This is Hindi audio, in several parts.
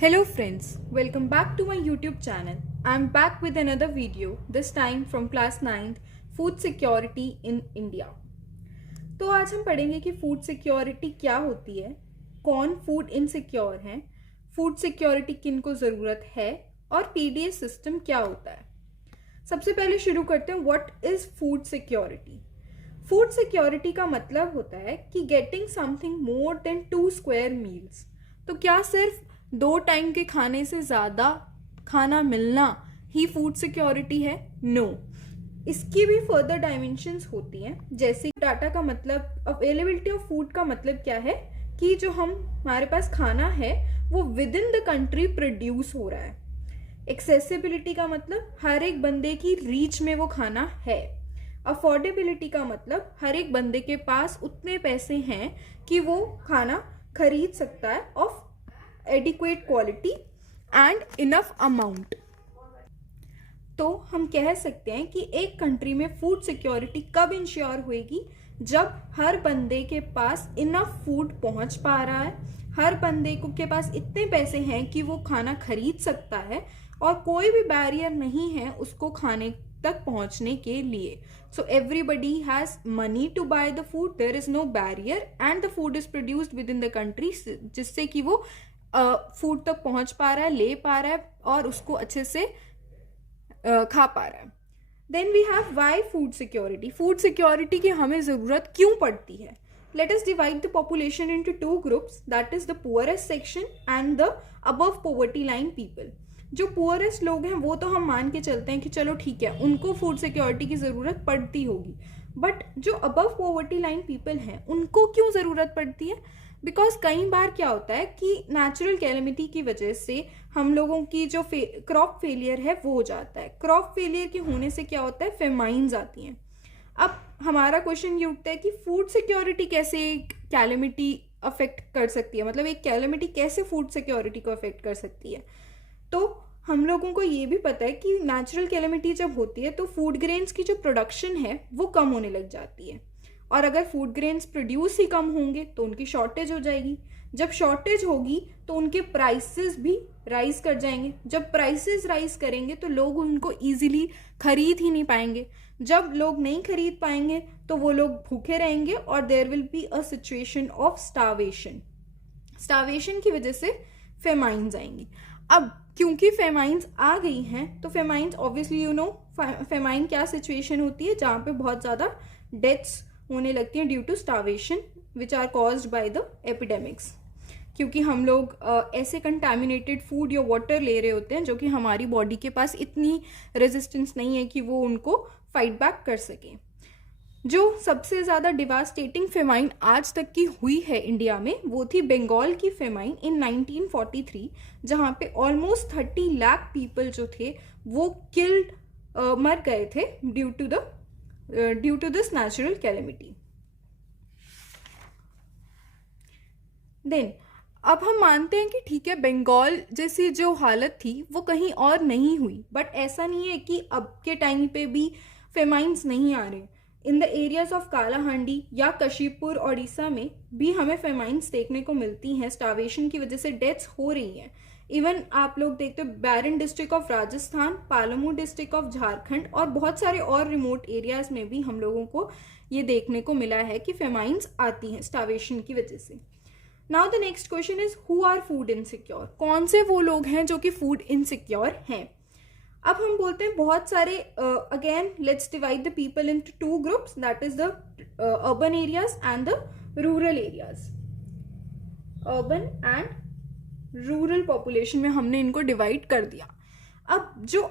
Hello friends, welcome back to my YouTube channel. I'm back with another video, this time from class 9th, Food Security in India. तो आज हम पढ़ेंगे कि फूड सिक्योरिटी क्या होती है, कौन फूड इनसिक्योर हैं, फूड सिक्योरिटी किन को ज़रूरत है और पीडीएस सिस्टम क्या होता है। सबसे पहले शुरू करते हैं, what is food security. Food security का मतलब होता है कि getting something more than 2 square meals. तो क्या सिर्फ 2 टाइम के खाने से ज़्यादा खाना मिलना ही फूड सिक्योरिटी है? नो, इसकी भी फर्दर डायमेंशंस होती हैं। जैसे डाटा का मतलब, अवेलेबिलिटी ऑफ फूड का मतलब क्या है कि जो हमारे पास खाना है वो with in the country produce हो रहा है। एक्सेसिबिलिटी का मतलब हर एक बंदे की रीच में वो खाना है। अफोर्डेबिलिटी का मतलब हर एक बंदे के पास उतने पैसे हैं कि वो खाना खरीद सकता है of adequate quality and enough amount. तो हम कह सकते हैं कि एक कंट्री में फूड सिक्योरिटी कब इंश्योर होएगी, जब हर बंदे के पास इनफ फूड पहुंच पा रहा है, हर बंदे के पास इतने पैसे हैं कि वो खाना खरीद सकता है और कोई भी बैरियर नहीं है उसको खाने तक पहुंचने के लिए। So everybody has money to buy the food, there is no barrier and the food is produced within the country, जिससे कि वो फूड तक पहुंच पा रहा है, ले पा रहा है और उसको अच्छे से खा पा रहा है। Then we have why food security. Food security की हमें ज़रूरत क्यों पड़ती है? Let us divide the population into 2 groups, that is the poorest section and the above poverty line people. जो पुअरेस्ट लोग हैं वो तो हम मान के चलते हैं कि चलो ठीक है, उनको फूड सिक्योरिटी की ज़रूरत पड़ती होगी, बट जो अबव पॉवर्टी लाइन पीपल हैं उनको क्यों ज़रूरत पड़ती है? बिकॉज कई बार क्या होता है कि नेचुरल कैलेमिटी की वजह से हम लोगों की जो क्रॉप फेलियर है वो हो जाता है। क्रॉप फेलियर के होने से क्या होता है, फेमाइन्स आती हैं। अब हमारा क्वेश्चन ये उठता है कि फूड सिक्योरिटी कैसे एक कैलेमिटी अफेक्ट कर सकती है, मतलब एक कैलेमिटी कैसे फूड सिक्योरिटी को अफेक्ट कर सकती है। तो हम लोगों को ये भी पता है कि नेचुरल कैलेमिटी जब होती है तो फूड ग्रेन्स की जो प्रोडक्शन है वो कम होने लग जाती है, और अगर फूड ग्रेन्स प्रोड्यूस ही कम होंगे तो उनकी शॉर्टेज हो जाएगी। जब शॉर्टेज होगी तो उनके प्राइसेस भी राइज कर जाएंगे। जब प्राइसेस राइज करेंगे तो लोग उनको इजीली खरीद ही नहीं पाएंगे। जब लोग नहीं खरीद पाएंगे तो वो लोग भूखे रहेंगे और there will be a situation of starvation. Starvation की वजह से फेमाइन्स आएंगी। अब क्योंकि फेमाइन्स आ गई हैं तो फेमाइन्स ऑब्वियसली फेमाइन क्या सिचुएशन होती है जहाँ पे बहुत ज़्यादा डेथ्स होने लगती हैं due to starvation which are caused by the epidemics. क्योंकि हम लोग ऐसे कंटामिनेटेड फूड या वाटर ले रहे होते हैं जो कि हमारी बॉडी के पास इतनी रेजिस्टेंस नहीं है कि वो उनको फाइट बैक कर सके। जो सबसे ज़्यादा डिवास्टेटिंग फेमाइन आज तक की हुई है इंडिया में वो थी बंगाल की फेमाइन इन 1943, जहाँ पे ऑलमोस्ट 30 लाख पीपल जो थे वो किल्ड मर गए थे due to this natural calamity. Then अब हम मानते हैं कि ठीक है, बंगाल जैसी जो हालत थी वो कहीं और नहीं हुई, बट ऐसा नहीं है कि अब के टाइम पे भी फेमाइन्स नहीं आ रहे। In the areas of Kalahandi या कशीपुर ओडिशा में भी हमें फेमाइन्स देखने को मिलती हैं। स्टार्वेशन की वजह से डेथ्स हो रही हैं। इवन आप लोग देखते हो Baran district of Rajasthan, Palamu district of Jharkhand और बहुत सारे और रिमोट एरियाज में भी हम लोगों को ये देखने को मिला है कि फेमाइन्स आती हैं स्टार्वेशन की वजह से। Now the next question is, who are food insecure? कौन से वो लोग हैं जो कि फूड इनसिक्योर हैं? अब हम बोलते हैं बहुत सारे, again let's divide the people into 2 groups, that is the urban areas and the rural areas. Urban and rural population में हमने इनको डिवाइड कर दिया। अब जो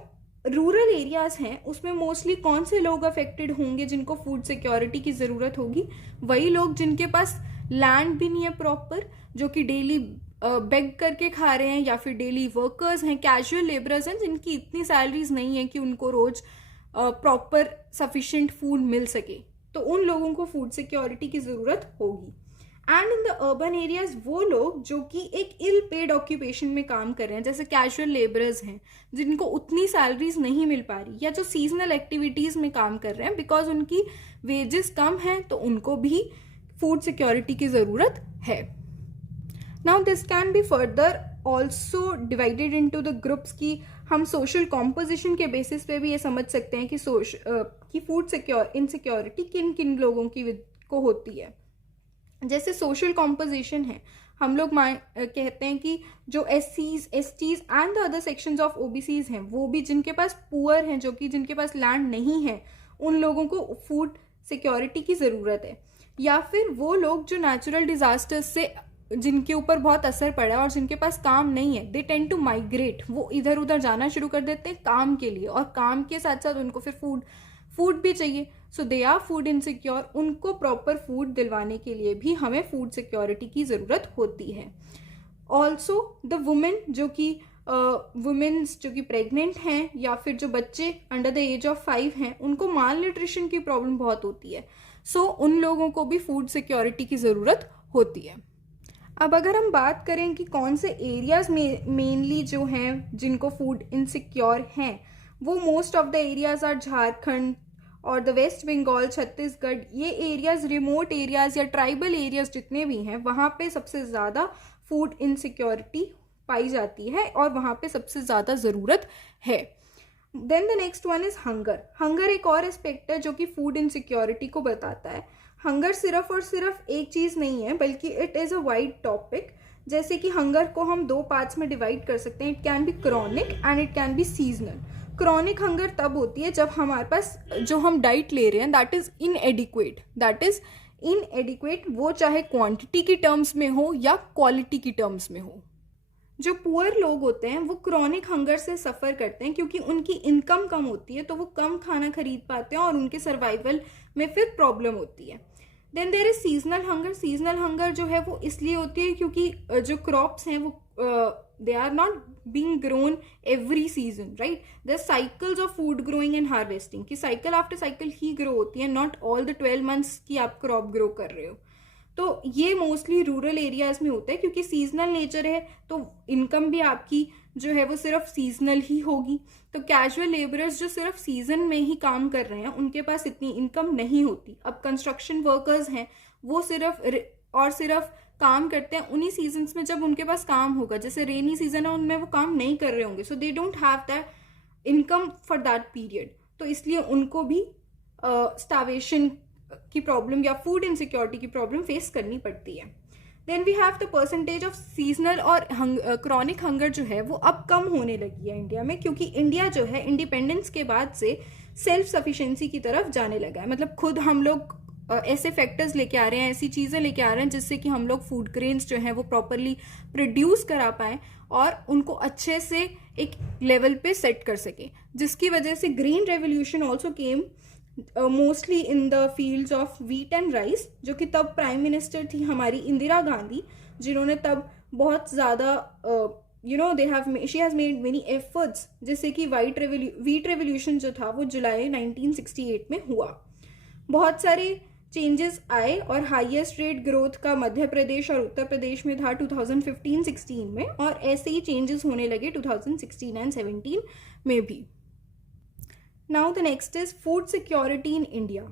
रूरल एरियाज हैं उसमें मोस्टली कौन से लोग अफेक्टेड होंगे जिनको फूड सिक्योरिटी की ज़रूरत होगी? वही लोग जिनके पास लैंड भी नहीं है प्रॉपर, जो कि डेली बेग करके खा रहे हैं, या फिर डेली वर्कर्स हैं, कैजुअल लेबरर्स हैं जिनकी इतनी सैलरीज नहीं है कि उनको रोज प्रॉपर सफिशिएंट फूड मिल सके। तो उन लोगों को फूड सिक्योरिटी की ज़रूरत होगी। And in the urban areas वो लोग जो कि एक इल पेड ऑक्यूपेशन में काम कर रहे हैं, जैसे कैजुअल लेबरर्स हैं जिनको उतनी सैलरीज नहीं मिल पा रही, या जो सीजनल एक्टिविटीज़ में काम कर रहे हैं बिकॉज उनकी वेजेस कम हैं, तो उनको भी फूड सिक्योरिटी की ज़रूरत है। Now this can be further also divided into the groups की हम सोशल कॉम्पोजिशन के बेसिस पे भी ये समझ सकते हैं कि फूड इनसिक्योरिटी किन किन लोगों को होती है। जैसे सोशल कॉम्पोजिशन है, हम लोग कहते हैं कि जो SCs, STs and the other sections of OBCs हैं, वो भी जिनके पास पुअर हैं, जो कि जिनके पास लैंड नहीं है, उन लोगों को फूड सिक्योरिटी की ज़रूरत है। या फिर वो लोग जो नेचुरल डिजास्टर्स से जिनके ऊपर बहुत असर पड़ा है और जिनके पास काम नहीं है, दे टेंड टू माइग्रेट, वो इधर उधर जाना शुरू कर देते हैं काम के लिए, और काम के साथ साथ उनको फिर फूड भी चाहिए। सो दे आर फूड इनसिक्योर। उनको प्रॉपर फूड दिलवाने के लिए भी हमें फूड सिक्योरिटी की ज़रूरत होती है। ऑल्सो द वुमेन जो कि वुमेन्स जो कि प्रेग्नेंट हैं या फिर जो बच्चे अंडर द एज ऑफ 5 हैं, उनको माल न्यूट्रिशन की प्रॉब्लम बहुत होती है। सो उन लोगों को भी फूड सिक्योरिटी की ज़रूरत होती है। अब अगर हम बात करें कि कौन से एरियाज में मेनली जो हैं जिनको फूड इनसिक्योर हैं, वो most of the areas are Jharkhand और द वेस्ट बंगाल, छत्तीसगढ़। ये एरियाज रिमोट एरियाज या ट्राइबल एरियाज जितने भी हैं, वहाँ पे सबसे ज़्यादा फूड इनसिक्योरिटी पाई जाती है और वहाँ पे सबसे ज़्यादा ज़रूरत है। Then the next one is hunger. Hunger एक और एस्पेक्ट है जो कि फूड इनसिक्योरिटी को बताता है। हंगर सिर्फ और सिर्फ एक चीज़ नहीं है, बल्कि it is a wide topic. जैसे कि हंगर को हम 2 पार्ट्स में डिवाइड कर सकते हैं। It can be chronic and it can be seasonal. Chronic hunger तब होती है जब हमारे पास जो हम डाइट ले रहे हैं दैट इज़ इनएडिक्वेट, वो चाहे क्वांटिटी की टर्म्स में हो या क्वालिटी की टर्म्स में हो। जो पुअर लोग होते हैं वो क्रॉनिक हंगर से सफ़र करते हैं क्योंकि उनकी इनकम कम होती है, तो वो कम खाना खरीद पाते हैं और उनके सर्वाइवल में फिर प्रॉब्लम होती है। Then there is seasonal hunger. Seasonal hunger जो है वो इसलिए होती है क्योंकि जो क्रॉप्स हैं वो they are not being grown every season, right. Their cycles of food growing and harvesting की साइकिल आफ्टर साइकिल ही ग्रो होती है, नॉट ऑल द 12 मंथ्स की आप क्रॉप ग्रो कर रहे हो। तो ये मोस्टली रूरल एरियाज में होता है क्योंकि सीजनल नेचर है, तो इनकम भी आपकी जो है वो सिर्फ सीजनल ही होगी। तो कैजुअल लेबरर्स जो सिर्फ सीजन में ही काम कर रहे हैं, उनके पास इतनी इनकम नहीं होती। अब कंस्ट्रक्शन वर्कर्स हैं, वो सिर्फ काम करते हैं उन्हीं सीजन्स में जब उनके पास काम होगा। जैसे रेनी सीजन है, उनमें वो काम नहीं कर रहे होंगे, so they don't have that income for that period. तो इसलिए उनको भी स्टार्वेशन की प्रॉब्लम या फूड इनसिक्योरिटी की प्रॉब्लम फेस करनी पड़ती है। Then we have the percentage of seasonal और क्रॉनिक हंगर जो है वो अब कम होने लगी है इंडिया में, क्योंकि इंडिया जो है इंडिपेंडेंस के बाद से सेल्फ सफिशिएंसी की तरफ जाने लगा है। मतलब खुद हम लोग ऐसे फैक्टर्स लेके आ रहे हैं, ऐसी चीज़ें लेके आ रहे हैं जिससे कि हम लोग फूड ग्रेन्स जो हैं वो प्रॉपरली प्रोड्यूस करा पाएँ और उनको अच्छे से एक लेवल पे सेट कर सकें, जिसकी वजह से green revolution also came mostly in the fields of wheat and rice, जो कि तब प्राइम मिनिस्टर थी हमारी इंदिरा गांधी, जिन्होंने तब बहुत ज़्यादा she has made many efforts, जैसे कि वीट रेवोल्यूशन जो था वो जुलाई 1968 में हुआ। बहुत सारे चेंजेस आए और हाईएस्ट रेट ग्रोथ का मध्य प्रदेश और उत्तर प्रदेश में था 2015-16 में, और ऐसे ही चेंजेस होने लगे 2016 एंड 17 में भी। Now the next is food security in India.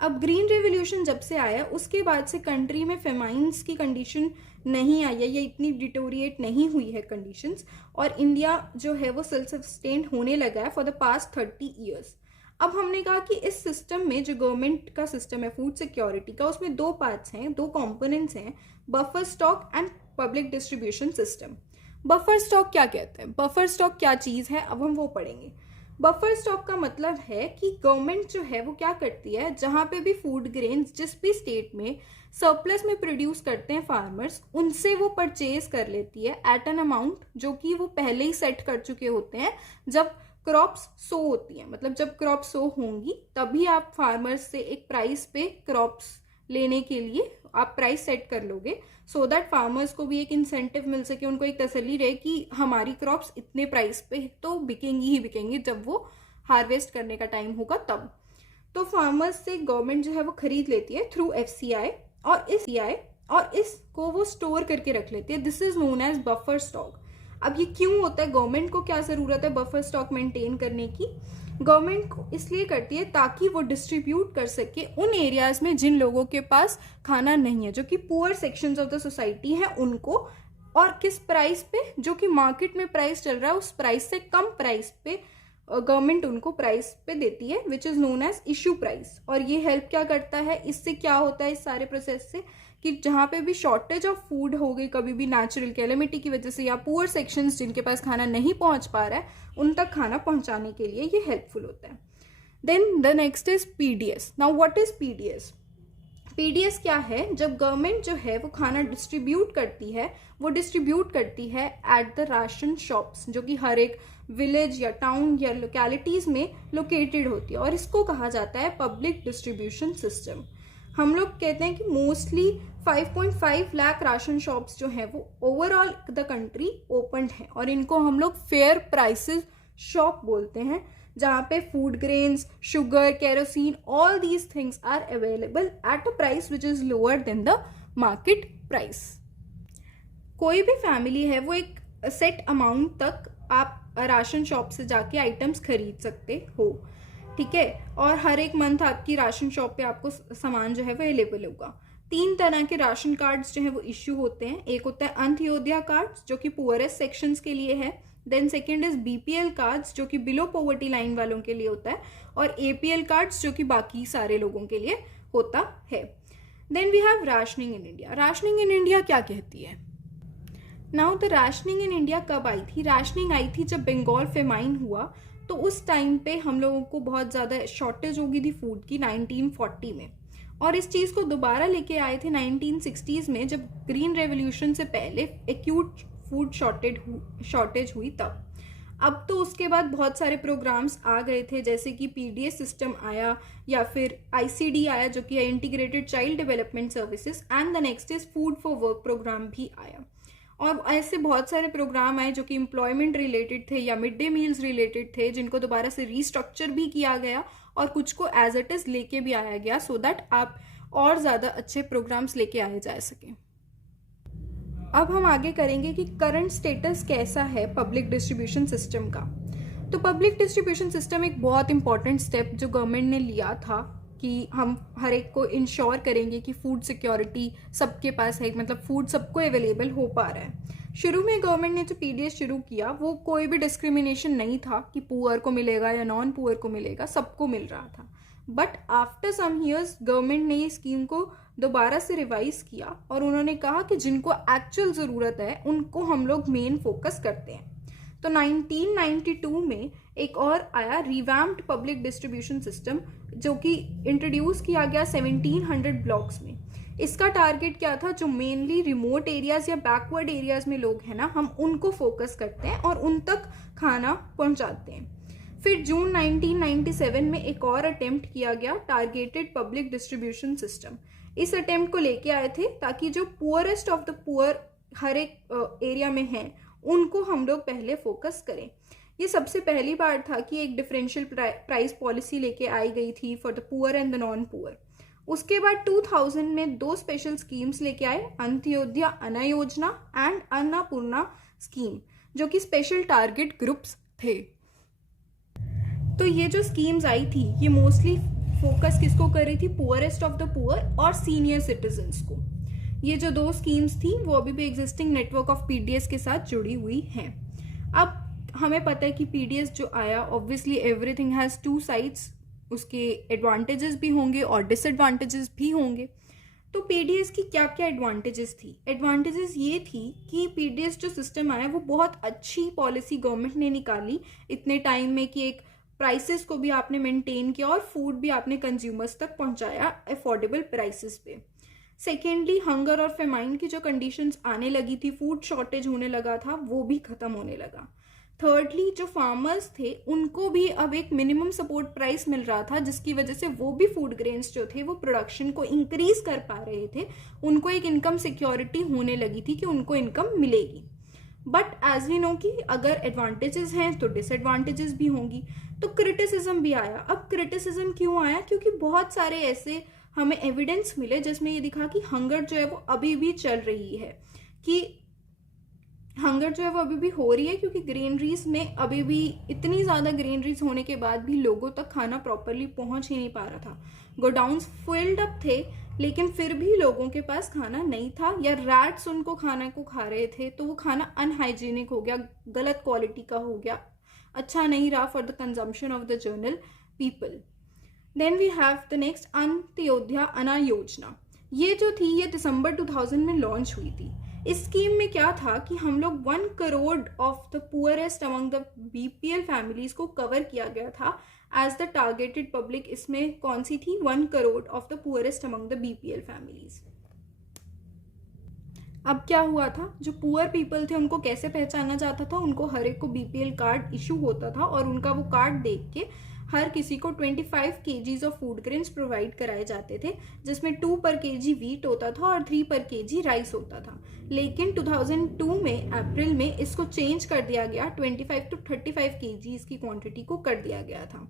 अब ग्रीन रेवोल्यूशन जब से आया उसके बाद से कंट्री में फेमाइंस की कंडीशन नहीं आई है, या इतनी डिटोरिएट नहीं हुई है कंडीशंस, और इंडिया जो है वो सेल्फ सस्टेन्ड होने लगा है फॉर द पास्ट 30 ईयर्स। अब हमने कहा कि इस सिस्टम में जो गवर्नमेंट का सिस्टम है फूड सिक्योरिटी का, उसमें 2 पार्ट्स हैं, 2 कंपोनेंट्स हैं, buffer stock and public distribution system. Buffer stock क्या कहते हैं, बफर स्टॉक क्या चीज़ है, अब हम वो पढ़ेंगे। बफर स्टॉक का मतलब है कि गवर्नमेंट जो है वो क्या करती है, जहाँ पे भी फूड ग्रेन्स जिस भी स्टेट में सरप्लस में प्रोड्यूस करते हैं फार्मर्स, उनसे वो परचेज कर लेती है एट एन अमाउंट जो कि वो पहले ही सेट कर चुके होते हैं जब क्रॉप्स सो होती हैं। मतलब जब क्रॉप सो होंगी तभी आप फार्मर्स से एक प्राइस पे क्रॉप्स लेने के लिए आप प्राइस सेट कर लोगे, सो दैट फार्मर्स को भी एक इंसेंटिव मिल सके, उनको एक तसल्ली रहे कि हमारी क्रॉप्स इतने प्राइस पे तो बिकेंगी ही बिकेंगी जब वो हार्वेस्ट करने का टाइम होगा तब। तो फार्मर्स से गवर्नमेंट जो है वो खरीद लेती है थ्रू FCI, और इसको वो स्टोर करके रख लेती है। This is known as buffer stock. अब ये क्यों होता है, गवर्नमेंट को क्या ज़रूरत है बफर स्टॉक मेंटेन करने की? गवर्नमेंट को इसलिए करती है ताकि वो डिस्ट्रीब्यूट कर सके उन एरियाज़ में जिन लोगों के पास खाना नहीं है, जो कि poor sections of the society हैं, उनको और किस प्राइस पे, जो कि मार्केट में प्राइस चल रहा है उस प्राइस से कम प्राइस पे गवर्नमेंट उनको प्राइस पे देती है, which is known as issue price. और ये हेल्प क्या करता है, इससे क्या होता है इस सारे प्रोसेस से, कि जहाँ पे भी शॉर्टेज ऑफ फूड हो गई कभी भी नेचुरल कैलेमिटी की वजह से, या पुअर सेक्शंस जिनके पास खाना नहीं पहुंच पा रहा है, उन तक खाना पहुंचाने के लिए ये हेल्पफुल होता है। Then the next is PDS. Now what is PDS? PDS क्या है? जब गवर्नमेंट जो है वो खाना डिस्ट्रीब्यूट करती है, वो डिस्ट्रीब्यूट करती है एट द राशन शॉप्स, जो कि हर एक विलेज या टाउन या लोकेलिटीज में लोकेटेड होती है, और इसको कहा जाता है पब्लिक डिस्ट्रीब्यूशन सिस्टम। हम लोग कहते हैं कि मोस्टली 5.5 लाख राशन शॉप्स जो हैं वो ओवरऑल द कंट्री ओपन है, और इनको हम लोग फेयर प्राइसेस शॉप बोलते हैं, जहाँ पे food grains, sugar, kerosene, all these things are available at a price which is lower than the market price. कोई भी फैमिली है वो एक सेट अमाउंट तक आप राशन शॉप से जाके आइटम्स खरीद सकते हो, ठीक है, और हर एक मंथ आपकी राशन शॉप पे आपको सामान जो है वो अवेलेबल होगा। 3 तरह के राशन कार्ड्स जो है वो इश्यू होते हैं। एक होता है अंत्योदया कार्ड्स, जो कि पुअरेस्ट सेक्शंस के लिए है। Then second is BPL cards, जो कि बिलो पॉवर्टी लाइन वालों के लिए होता है, और एपीएल कार्ड्स, जो कि बाकी सारे लोगों के लिए होता है। Then we have rationing in India. Rationing in India क्या कहती है? Now the rationing in India कब आई थी? राशनिंग आई थी जब बंगाल फेमाइन हुआ, तो उस टाइम पे हम लोगों को बहुत ज़्यादा शॉर्टेज हो गई थी फूड की 1940 में, और इस चीज़ को दोबारा लेके आए थे 1960s में, जब ग्रीन रेवोल्यूशन से पहले एक्यूट फूड शॉर्टेज हुई तब। अब तो उसके बाद बहुत सारे प्रोग्राम्स आ गए थे, जैसे कि पीडीएस सिस्टम आया, या फिर आईसीडी आया, जो कि है integrated child development services, and the next is food for work program भी आया। और ऐसे बहुत सारे प्रोग्राम आए जो कि एम्प्लॉयमेंट रिलेटेड थे या मिड डे मील्स रिलेटेड थे, जिनको दोबारा से रीस्ट्रक्चर भी किया गया, और कुछ को एज इट इज लेके भी आया गया, सो दैट आप और ज़्यादा अच्छे प्रोग्राम्स लेके आए जा सकें। अब हम आगे करेंगे कि करंट स्टेटस कैसा है पब्लिक डिस्ट्रीब्यूशन सिस्टम का। तो पब्लिक डिस्ट्रीब्यूशन सिस्टम एक बहुत इंपॉर्टेंट स्टेप जो गवर्नमेंट ने लिया था, कि हम हर एक को इंश्योर करेंगे कि फूड सिक्योरिटी सबके पास है, मतलब फूड सबको अवेलेबल हो पा रहा है। शुरू में गवर्नमेंट ने जो पीडीएस शुरू किया, वो कोई भी डिस्क्रिमिनेशन नहीं था कि पुअर को मिलेगा या नॉन पुअर को मिलेगा, सबको मिल रहा था। But after some years government ने ये स्कीम को दोबारा से रिवाइज किया, और उन्होंने कहा कि जिनको एक्चुअल ज़रूरत है उनको हम लोग मेन फोकस करते हैं। तो 1992 में एक और आया रिवैम्प्ड पब्लिक डिस्ट्रीब्यूशन सिस्टम, जो कि इंट्रोड्यूस किया गया 1700 ब्लॉक्स में। इसका टारगेट क्या था? जो मेनली रिमोट एरियाज या बैकवर्ड एरियाज में लोग हैं ना, हम उनको फोकस करते हैं और उन तक खाना पहुंचाते हैं। फिर जून 1997 में एक और अटेम्प्ट किया गया, टारगेटेड पब्लिक डिस्ट्रीब्यूशन सिस्टम। इस अटेम्प्ट को लेके आए थे ताकि जो पुअरेस्ट ऑफ द पुअर हर एक एरिया में हैं, उनको हम लोग पहले फोकस करें। ये सबसे पहली बार था कि एक डिफरेंशियल प्राइस पॉलिसी लेके आई गई थी for the poor and the non poor. उसके बाद 2000 में 2 स्पेशल स्कीम्स लेके आए, अंत्योदया अन्न योजना एंड अन्नपूर्णा स्कीम, जो कि स्पेशल टारगेट ग्रुप्स थे। तो ये जो स्कीम्स आई थी, ये मोस्टली फोकस किसको कर रही थी? पुअरेस्ट ऑफ द पुअर और सीनियर सिटीजन्स को। ये जो 2 स्कीम्स थी वो अभी भी एग्जिस्टिंग नेटवर्क ऑफ पीडीएस के साथ जुड़ी हुई हैं। अब हमें पता है कि पीडीएस जो आया, ऑब्वियसली एवरीथिंग हैज़ 2 साइड्स, उसके एडवांटेजेस भी होंगे और डिसएडवांटेजेस भी होंगे। तो पीडीएस की क्या क्या एडवांटेजेस थी? एडवांटेजेस ये थी कि पीडीएस जो सिस्टम आया वो बहुत अच्छी पॉलिसी गवर्नमेंट ने निकाली इतने टाइम में, कि एक प्राइसेस को भी आपने मेंटेन किया और फूड भी आपने कंज्यूमर्स तक पहुंचाया अफोर्डेबल प्राइसेस पे। सेकेंडली, हंगर और फेमाइन की जो कंडीशंस आने लगी थी, फूड शॉर्टेज होने लगा था, वो भी खत्म होने लगा। थर्डली, जो फार्मर्स थे उनको भी अब एक मिनिमम सपोर्ट प्राइस मिल रहा था, जिसकी वजह से वो भी फूड ग्रेन्स जो थे वो प्रोडक्शन को इंक्रीज कर पा रहे थे। उनको एक इनकम सिक्योरिटी होने लगी थी कि उनको इनकम मिलेगी। बट एज वी नो कि अगर एडवांटेजेस हैं तो डिसएडवांटेजेस भी होंगी। तो क्रिटिसिज्म भी आया। अब क्रिटिसिज्म क्यों आया? क्योंकि बहुत सारे ऐसे हमें एविडेंस मिले जिसमें ये दिखा कि हंगर जो है वो अभी भी चल रही है, कि हंगर जो है वो अभी भी हो रही है, क्योंकि ग्रेनरीज में अभी भी इतनी ज़्यादा ग्रेनरीज होने के बाद भी लोगों तक खाना प्रॉपरली पहुंच ही नहीं पा रहा था। गोडाउन्स फिल्ड अप थे, लेकिन फिर भी लोगों के पास खाना नहीं था, या रैट्स उनको खाना को खा रहे थे, तो वो खाना अनहाइजीनिक हो गया, गलत क्वालिटी का हो गया, अच्छा नहीं रहा for the consumption of the general people. Then we have the next Antyodaya Anna Yojana. ये जो थी ये दिसंबर 2000 में लॉन्च हुई थी। इस स्कीम में क्या था कि हम लोग 1 crore of the poorest among the BPL families को कवर किया गया था एज द टारगेटेड पब्लिक। इसमें कौन सी थी? 1 crore of the poorest among the BPL families. अब क्या हुआ था, जो पुअर पीपल थे उनको कैसे पहचाना जाता था? उनको हर एक को बीपीएल कार्ड इशू होता था और उनका वो कार्ड देख के हर किसी को 25 kgs of food grains provide कराए जाते थे, जिसमें 2 पर केजी वीट होता था और 3 पर केजी राइस होता था। लेकिन 2002 में अप्रैल में इसको चेंज कर दिया गया, 25 to 35 kgs की क्वांटिटी को कर दिया गया था।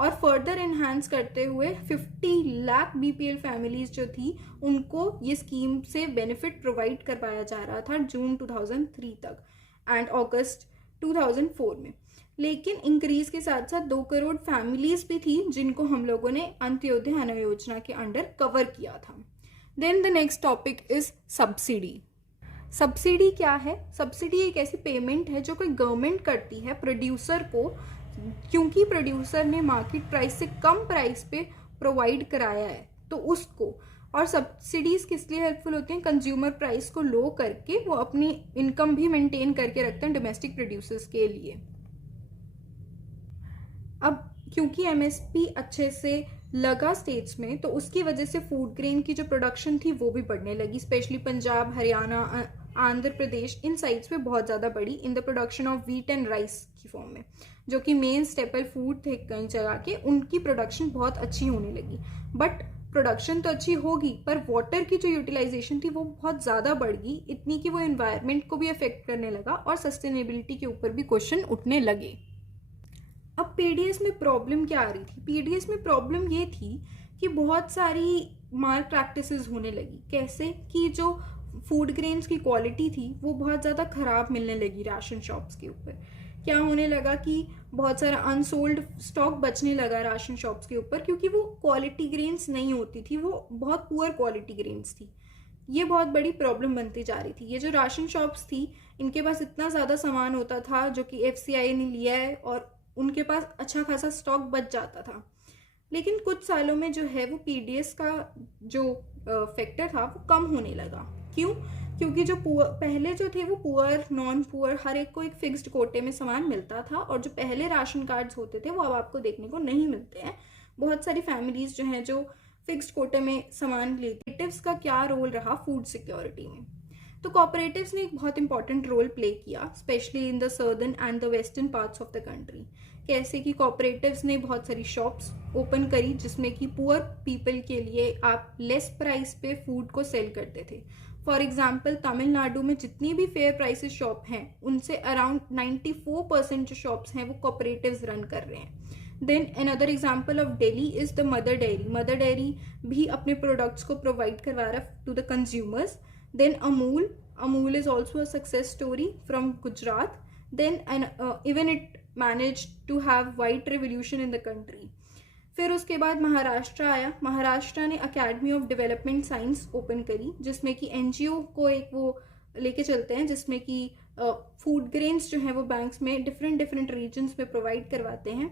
और फर्दर एनहांस करते हुए 50 लाख बीपीएल फैमिलीज जो थी उनको ये स्कीम से बेनिफिट प्रोवाइड करवाया जा रहा था जून 2003 तक एंड अगस्त 2004 में। लेकिन इंक्रीज के साथ साथ 2 करोड़ फैमिलीज भी थी जिनको हम लोगों ने अंत्योदय अन्न योजना के अंडर कवर किया था। Then the next topic is subsidy. Subsidy क्या है? सब्सिडी एक ऐसी पेमेंट है जो कोई गवर्नमेंट करती है प्रोड्यूसर को, क्योंकि प्रोड्यूसर ने मार्केट प्राइस से कम प्राइस पे प्रोवाइड कराया है तो उसको। और सब्सिडीज किस लिए हेल्पफुल होती हैं? कंज्यूमर प्राइस को लो करके वो अपनी इनकम भी मेंटेन करके रखते हैं डोमेस्टिक प्रोड्यूसर्स के लिए। अब क्योंकि एमएसपी अच्छे से लगा स्टेट्स में तो उसकी वजह से फूड ग्रेन की जो प्रोडक्शन थी वो भी बढ़ने लगी, स्पेशली पंजाब, हरियाणा, आंध्र प्रदेश, इन साइड्स पे बहुत ज़्यादा बढ़ी in the production of wheat and rice की फॉर्म में, जो कि मेन स्टेपल फूड थे कई जगह के। उनकी प्रोडक्शन बहुत अच्छी होने लगी। बट प्रोडक्शन तो अच्छी होगी पर वाटर की जो यूटिलाइजेशन थी वो बहुत ज़्यादा बढ़ गई, इतनी कि वो एनवायरनमेंट को भी अफेक्ट करने लगा और सस्टेनेबिलिटी के ऊपर भी क्वेश्चन उठने लगे। अब पीडीएस में प्रॉब्लम क्या आ रही थी? पीडीएस में प्रॉब्लम ये थी कि बहुत सारी माल प्रैक्टिसेस होने लगी। कैसे कि जो फूड ग्रेन्स की क्वालिटी थी वो बहुत ज़्यादा ख़राब मिलने लगी राशन शॉप्स के ऊपर। क्या होने लगा कि बहुत सारा अनसोल्ड स्टॉक बचने लगा राशन शॉप्स के ऊपर, क्योंकि वो क्वालिटी ग्रेन्स नहीं होती थी, वो बहुत पुअर क्वालिटी ग्रेन्स थी। ये बहुत बड़ी प्रॉब्लम बनती जा रही थी। ये जो राशन शॉप्स थी इनके पास इतना ज़्यादा सामान होता था जो कि एफसीआई ने लिया है और उनके पास अच्छा खासा स्टॉक बच जाता था। लेकिन कुछ सालों में जो है वो पीडीएस का जो फैक्टर था वो कम होने लगा। क्यों? क्योंकि जो पहले जो थे वो पुअर, नॉन पुअर, हर एक को एक फिक्स्ड कोटे में सामान मिलता था और जो पहले राशन कार्ड्स होते थे वो अब आपको देखने को नहीं मिलते हैं। बहुत सारी फैमिलीज जो हैं जो फिक्स्ड कोटे में सामान लेती। कोऑपरेटिव्स का क्या रोल रहा फूड सिक्योरिटी में? तो कोऑपरेटिव्स ने एक बहुत इंपॉर्टेंट रोल प्ले किया, specially in the southern and the western parts of the country. कैसे कि कोऑपरेटिव्स ने बहुत सारी शॉप्स ओपन करी जिसमें कि पुअर पीपल के लिए आप लेस प्राइस पे फूड को सेल करते थे। फॉर एग्जाम्पल तमिलनाडु में जितनी भी फेयर प्राइसेस शॉप हैं उनसे अराउंड 94% जो शॉप्स हैं वो कोऑपरेटिव्स रन कर रहे हैं। Then another example of Delhi is the Mother Dairy. Mother Dairy भी अपने प्रोडक्ट्स को प्रोवाइड करवा रहा है to the consumers. Then Amul is also a success story from Gujarat. Then even it managed to have white revolution in the country. फिर उसके बाद महाराष्ट्र आया। महाराष्ट्र ने academy of development science open करी जिसमें कि एनजीओ को एक वो लेके चलते हैं जिसमें कि फूड ग्रेन्स जो हैं वो बैंक्स में डिफरेंट रीजन्स में प्रोवाइड करवाते हैं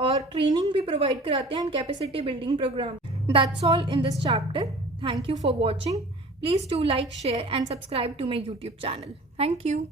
और ट्रेनिंग भी प्रोवाइड कराते हैं and capacity building program. That's all in this chapter. Thank you for watching. Please do like, share and subscribe to my YouTube channel. Thank you.